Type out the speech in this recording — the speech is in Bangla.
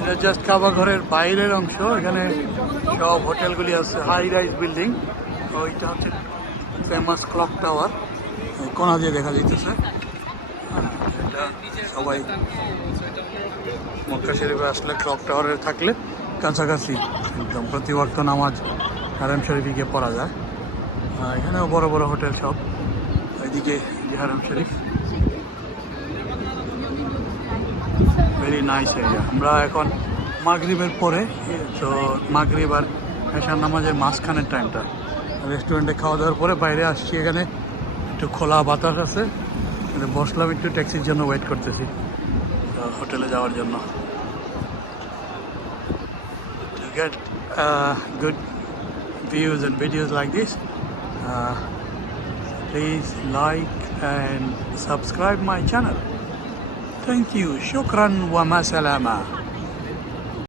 এটা জাস্ট কাবা ঘরের বাইরের অংশ। এখানে সব হোটেলগুলি আছে, হাই রাইজ বিল্ডিং। ওইটা হচ্ছে ফেমাস ক্লক টাওয়ার, কোনা দিয়ে দেখা যাইতেছে। এটা সবাই মক্কা শরীফে আসলে ক্লক টাওয়ারে থাকলে কাছাকাছি একদম প্রতি ওয়াক্ত নামাজ হারাম শরীফে গিয়ে পড়া যায়। এখানেও বড় বড় হোটেল সব। এদিকে যে হারাম শরীফ, ভেরি নাইস এরিয়া। আমরা এখন মাগরিবের পরে, তো মাগরিব আর এশার নামাজের মাঝখানের টাইমটা, রেস্টুরেন্টে খাওয়া দাওয়ার পরে বাইরে আসছি। এখানে একটু খোলা বাতাস আছে, বসলাম, একটু ট্যাক্সির জন্য ওয়েট করতেছি হোটেলে যাওয়ার জন্য। To get good views and videos like this, please like and subscribe my channel. Thank you. Shukran wa ma salama.